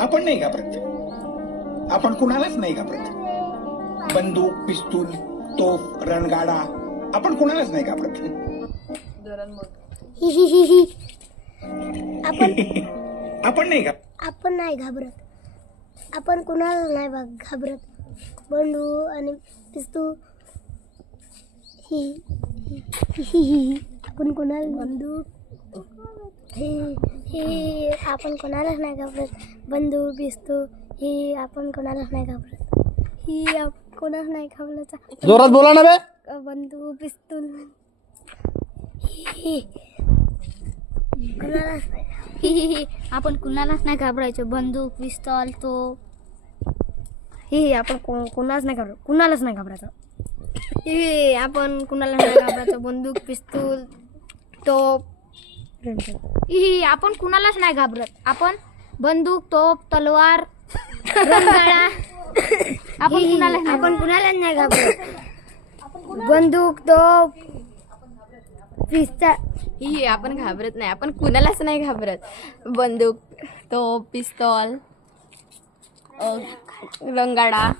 आपण नाही घाबरत, आपण कुणालाच नाही घाबरत. बंदूक, पिस्तूल, तोफ, रणगाडा, आपण कुणालाच नाही घाबरत. आपण नाही घाबरत. आपण नाही घाबरत, आपण कुणाला नाही घाबरत. बंदूक आणि पिस्तूल आपण कोणाला बंदूक ही आपण कोणालाच नाही घाबरत. बंदूक पिस्तूल ही आपण कोणालाच नाही घाबरत. ही कोणालाच नाही घाबरत. जोरात बोला ना बे. बंदूक पिस्तूल ही कोणालाच नाही. आपण कुणालाच नाही घाबरायचो. बंदूक पिस्तॉल तो ही आपण कोणालाच नाही घाबरत. कुणालाच नाही घाबरायचं. ही आपण कुणाला नाही घाबरायचं. बंदूक पिस्तूल तोप ही आपण कुणालाच नाही घाबरत. आपण बंदूक तोप तलवार रणगाडा आपण कुणालाच नाही घाबरत. बंदूक तोप पिस्तॉल ही आपण घाबरत नाही. आपण कुणालाच नाही घाबरत. बंदूक तो पिस्तॉल रंगाडा